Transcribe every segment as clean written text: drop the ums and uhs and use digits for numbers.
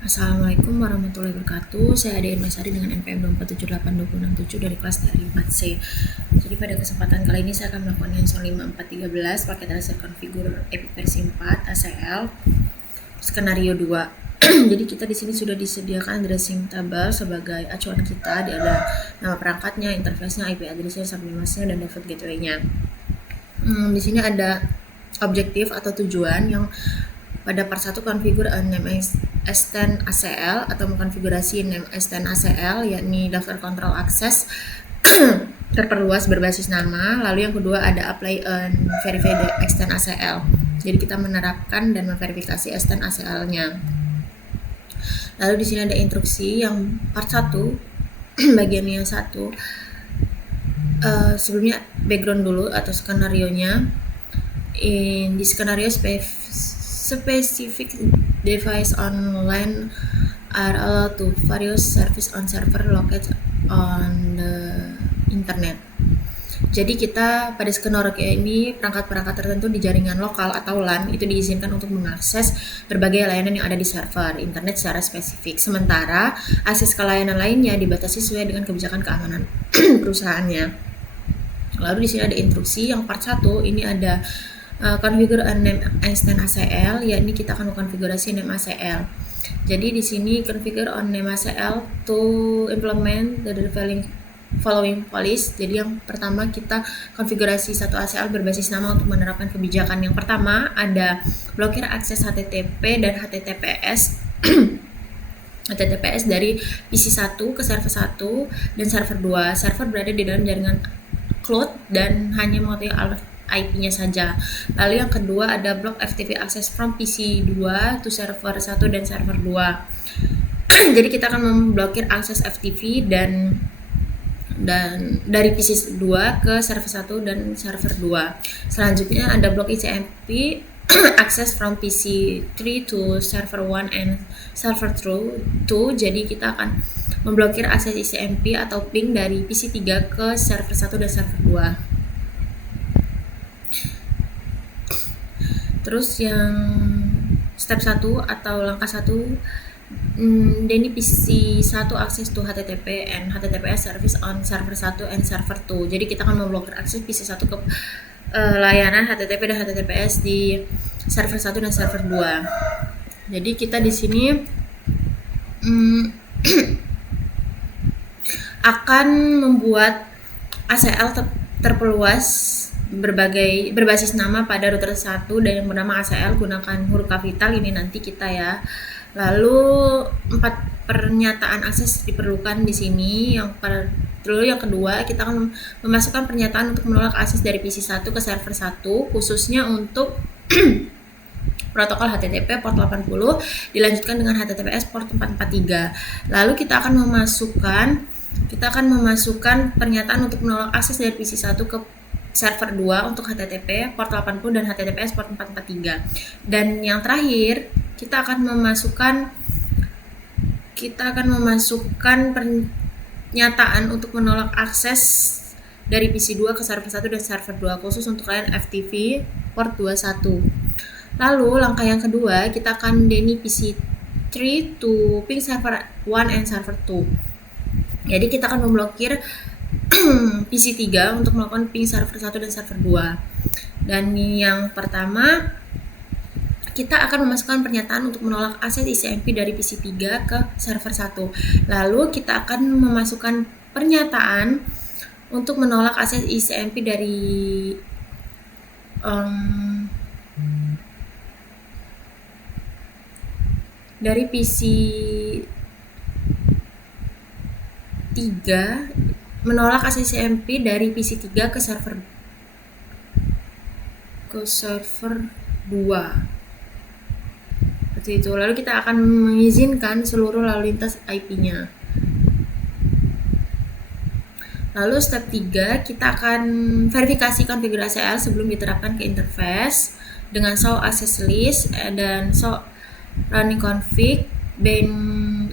Assalamualaikum warahmatullahi wabarakatuh. Saya Ade Irmasari dengan NPM 2478267 dari kelas dari 4C. Jadi pada kesempatan kali ini saya akan melakukan hands-on 5413 paket dasar konfigur EPIC versi 4 ACL skenario 2. Jadi kita di sini sudah disediakan addressing table sebagai acuan kita. Dia ada nama perangkatnya, interface-nya, IP address-nya, subname-nya, dan default gateway-nya. Di sini ada objektif atau tujuan yang pada part 1 configure name S10 ACL atau mengkonfigurasi name S10 ACL, yakni daftar kontrol akses terperluas berbasis nama. Lalu yang kedua ada apply and verify the S10 ACL. Jadi kita menerapkan dan memverifikasi S10 ACL-nya. Lalu di sini ada instruksi yang part 1 bagian yang 1. Sebelumnya background dulu atau skenario-nya. In this scenario, specific device online are allowed to various service on server located on the internet. Jadi kita pada skenario ini perangkat-perangkat tertentu di jaringan lokal atau LAN itu diizinkan untuk mengakses berbagai layanan yang ada di server internet secara spesifik. Sementara akses ke layanan lainnya dibatasi sesuai dengan kebijakan keamanan perusahaannya. Lalu di sini ada instruksi yang part 1 ini ada configure a name S10 ACL, yakni kita akan mengkonfigurasi name ACL. Jadi di sini configure on name ACL to implement the following policy. Jadi yang pertama kita konfigurasi satu ACL berbasis nama untuk menerapkan kebijakan. Yang pertama ada blokir akses HTTP dan HTTPS HTTPS dari PC 1 ke server 1 dan server 2. Server berada di dalam jaringan cloud dan hanya mengetahui IP-nya saja. Lalu yang kedua ada block FTP access from PC 2 to server 1 dan server 2. Jadi kita akan memblokir akses FTP dan dari PC 2 ke server 1 dan server 2. Selanjutnya ada block ICMP access from PC 3 to server 1 and server 2. Jadi kita akan memblokir akses ICMP atau ping dari PC 3 ke server 1 dan server 2. Terus yang step 1 atau langkah 1, ini PC 1 akses to HTTP and HTTPS service on server 1 and server 2. Jadi kita akan memblokir akses PC 1 ke layanan HTTP dan HTTPS di server 1 dan server 2. Jadi kita di sini akan membuat ACL terperluas berbasis nama pada router 1 dan yang bernama ACL gunakan huruf kapital ini nanti kita ya. Lalu 4 pernyataan akses diperlukan di sini. Lalu yang kedua kita akan memasukkan pernyataan untuk menolak akses dari PC 1 ke server 1 khususnya untuk protokol HTTP port 80 dilanjutkan dengan HTTPS port 443. Lalu kita akan memasukkan pernyataan untuk menolak akses dari PC 1 ke server 2 untuk HTTP port 80 dan HTTPS port 443. Dan yang terakhir, kita akan memasukkan pernyataan untuk menolak akses dari PC 2 ke server 1 dan server 2 khusus untuk layanan FTP port 21. Lalu langkah yang kedua, kita akan DNI PC 3 to ping server 1 and server 2. Jadi kita akan memblokir PC 3 untuk melakukan ping server 1 dan server 2. Dan yang pertama kita akan memasukkan pernyataan untuk menolak akses ICMP dari PC 3 ke server 1. Lalu kita akan memasukkan pernyataan untuk menolak akses ICMP dari PC 3 menolak akses ICMP dari PC 3 ke server 2 seperti itu. Lalu kita akan mengizinkan seluruh lalu lintas IP-nya. Lalu step 3 kita akan verifikasi konfigurasi ACL sebelum diterapkan ke interface dengan show access list dan show running config dan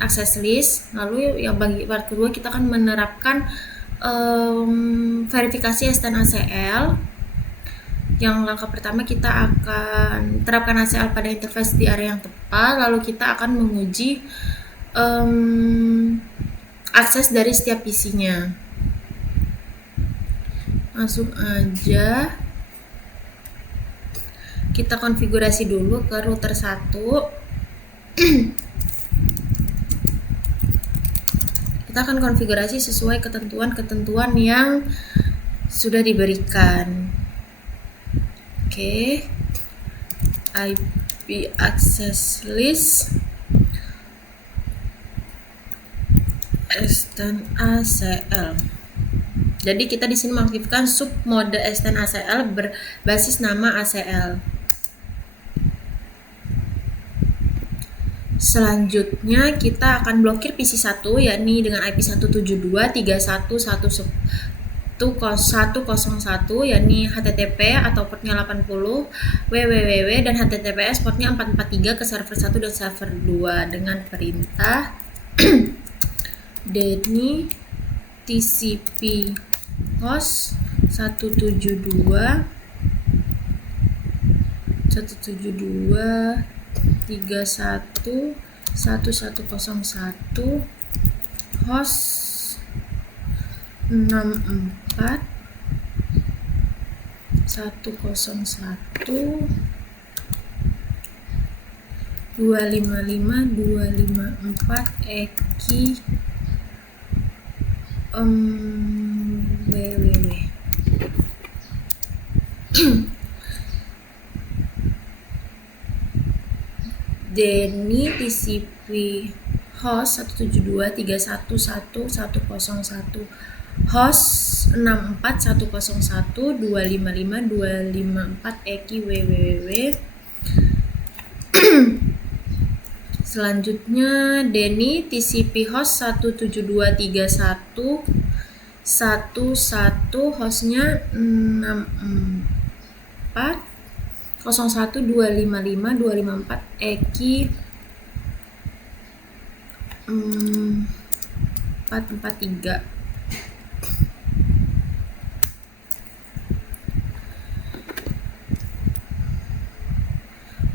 access list. Lalu yang bagi part kedua kita akan menerapkan verifikasi S10 ACL Yang langkah pertama kita akan terapkan ACL pada interface di area yang tepat, lalu kita akan menguji akses dari setiap PC-nya. Langsung aja kita konfigurasi dulu ke router 1. Kita akan konfigurasi sesuai ketentuan-ketentuan yang sudah diberikan. Oke. IP access list extend ACL. Jadi kita di sini mengaktifkan submode extend ACL berbasis nama ACL. Selanjutnya kita akan blokir PC 1 yakni dengan IP 172.31.1.101 yakni HTTP atau portnya 80, www dan HTTPS portnya 443 ke server 1 dan server 2 dengan perintah Denny TCP host 172.31.1101 host 64.101.255.254 eki www. Denny TCP host 172.31.1.101 host 64.101.255.254 eki www. Selanjutnya Denny TCP host 172.31.1.1 hostnya 64.01.255.254 eki 443.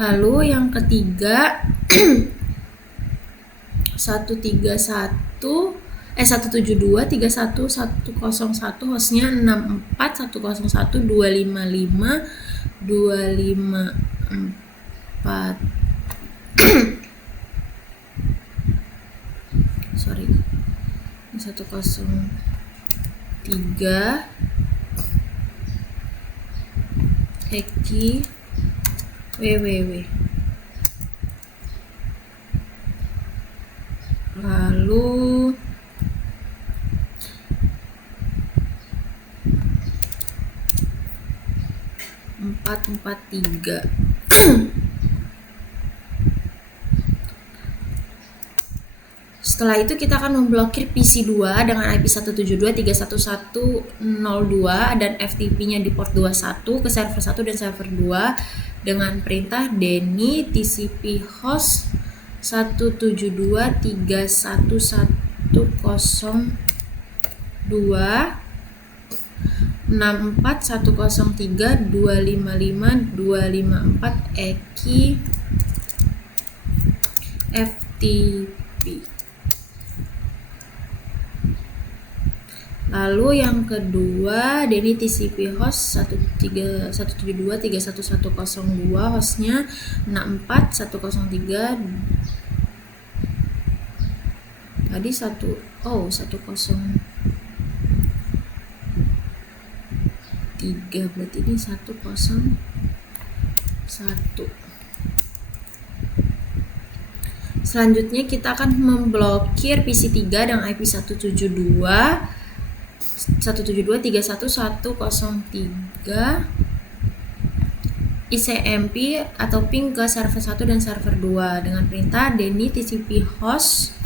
Lalu yang ketiga 172.31.101 hostnya 64.101.255.254 sorry 103 eki www. Lalu empat tiga. Setelah itu kita akan memblokir PC 2 dengan IP 172.31.102 dan FTP-nya di port 21 ke server 1 dan server 2 dengan perintah Denny TCP host 172.31.102 64.103.255.254 eki FTP. Lalu yang kedua Denny TCP host 172.31.102 hostnya 64.103 tadi 103 berarti ini 101. Selanjutnya kita akan memblokir PC 3 dengan IP 172.31.103 ICMP atau ping ke server 1 dan server 2 dengan perintah Denny TCP host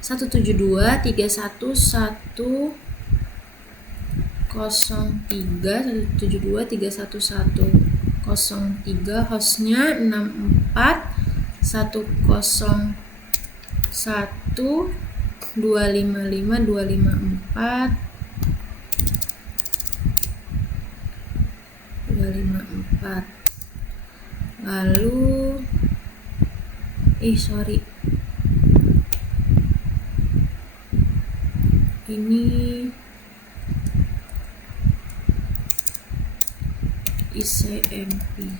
172.31.103 hostnya 64.101.255.254 254. Lalu ini ICMP,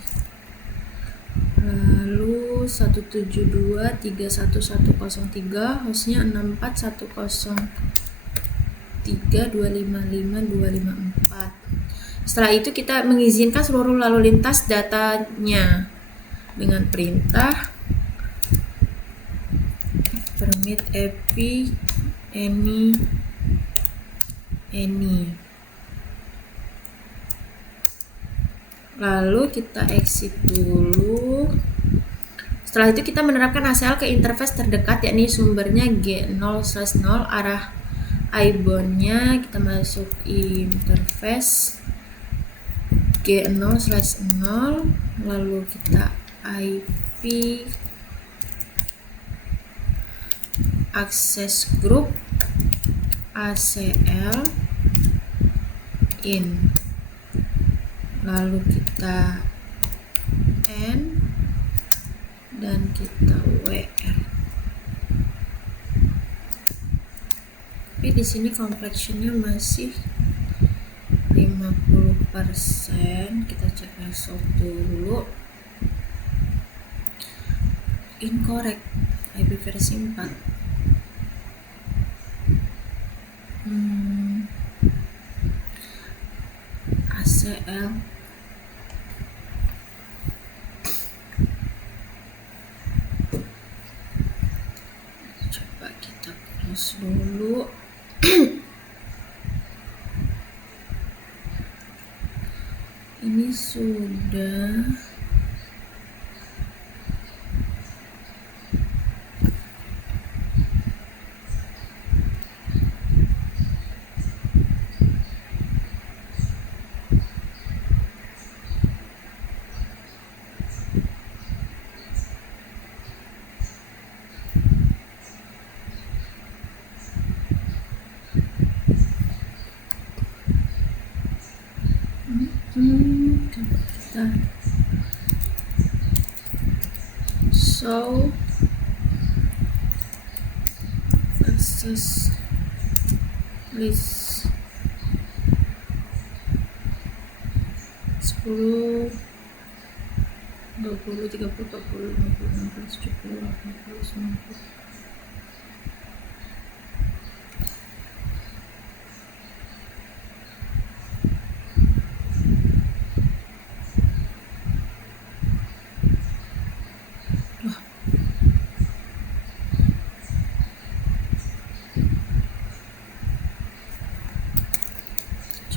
lalu 172.31103, hostnya 64.103.255.254. Setelah itu kita mengizinkan seluruh lalu lintas datanya dengan perintah permit epi any. Lalu kita exit dulu. Setelah itu kita menerapkan ACL ke interface terdekat, yakni sumbernya G0/0, arah iBound-nya kita masuk interface G0/0, lalu kita IP access group ACL in, lalu kita N dan kita WR. Tapi di sini complexionnya masih 50%. Kita cek result dulu. Incorrect, IP versi 4. ACL coba kita close dulu. Ini sudah kita show access list 10, 20, 30, 40, 50, 60, 70, 80, 90.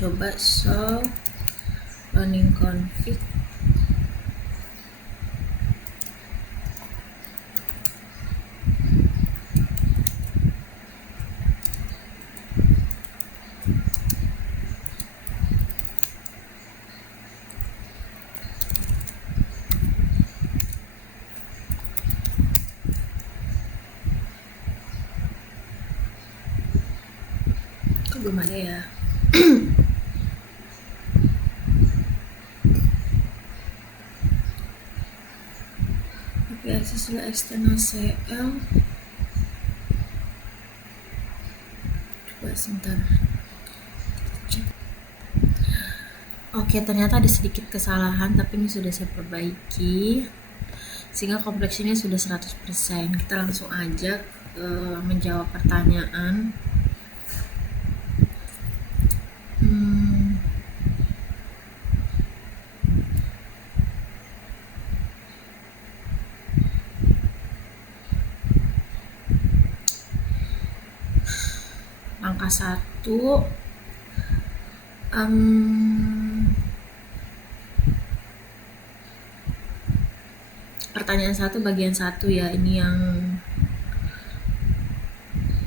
Coba show running config. Kok belum ada ya? Akses eksternal CL. Coba sebentar. Oke, ternyata ada sedikit kesalahan, tapi ini sudah saya perbaiki sehingga kompleksinya sudah 100%. Kita langsung aja menjawab pertanyaan. Langkah 1, pertanyaan 1 bagian 1 ya, ini yang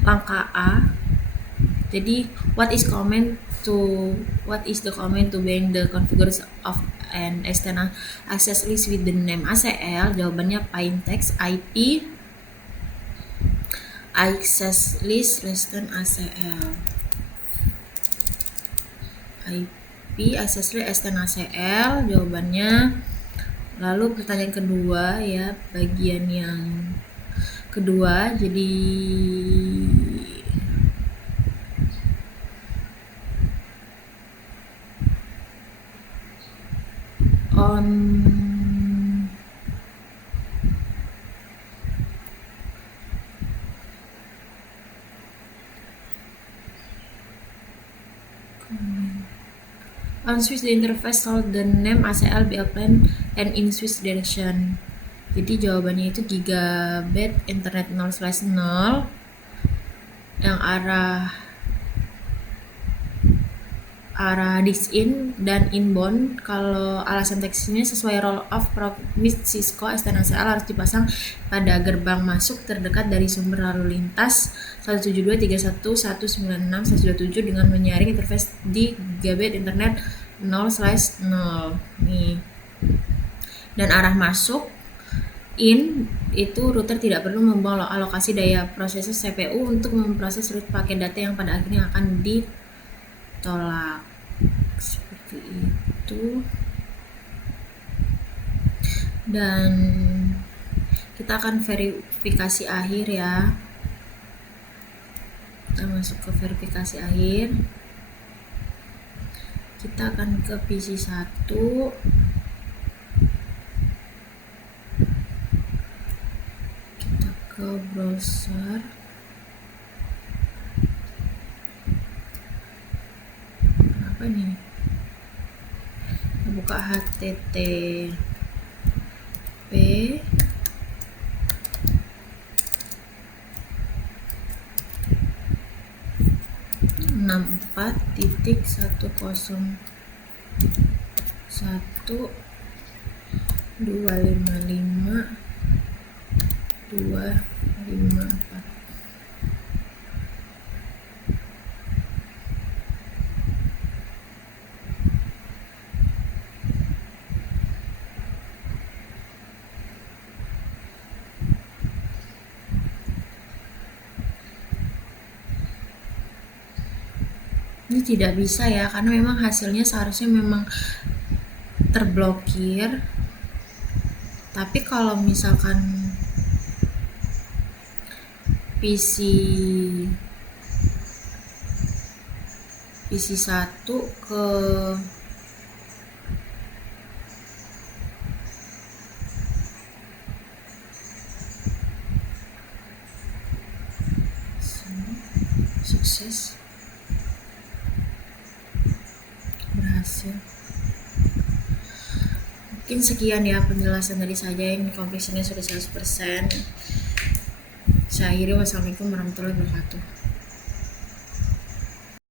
langkah A. Jadi what is the comment to being the configuration of an external access list with the name ACL? Jawabannya plain text IP access list less than ACL. IP P access rate S10 ACL jawabannya. Lalu pertanyaan kedua ya, bagian yang kedua, jadi on switch the interface hold the name ACL be applied and in switch direction. Jadi jawabannya itu gigabit internet 0/0 yang arah disk-in dan inbound. Kalau alasan teksnya sesuai roll off promise Cisco S10 ACL harus dipasang pada gerbang masuk terdekat dari sumber lalu lintas 172.31.196.127 dengan menyaring interface di gigabit internet 0/0 nih. Dan arah masuk in itu router tidak perlu membuang alokasi daya prosesor CPU untuk memproses root paket data yang pada akhirnya akan ditolak. Seperti itu. Dan kita akan verifikasi akhir ya. Kita masuk ke verifikasi akhir. Kita akan ke PC 1. Kita ke browser. Apa nih? Kita buka http 64.1.255.254. Ini tidak bisa ya, karena memang hasilnya seharusnya memang terblokir. Tapi kalau misalkan PC 1 ke sukses, berhasil. Mungkin sekian ya penjelasan dari saya, ini completionnya sudah 100%. Saya akhiri, wassalamualaikum warahmatullahi wabarakatuh.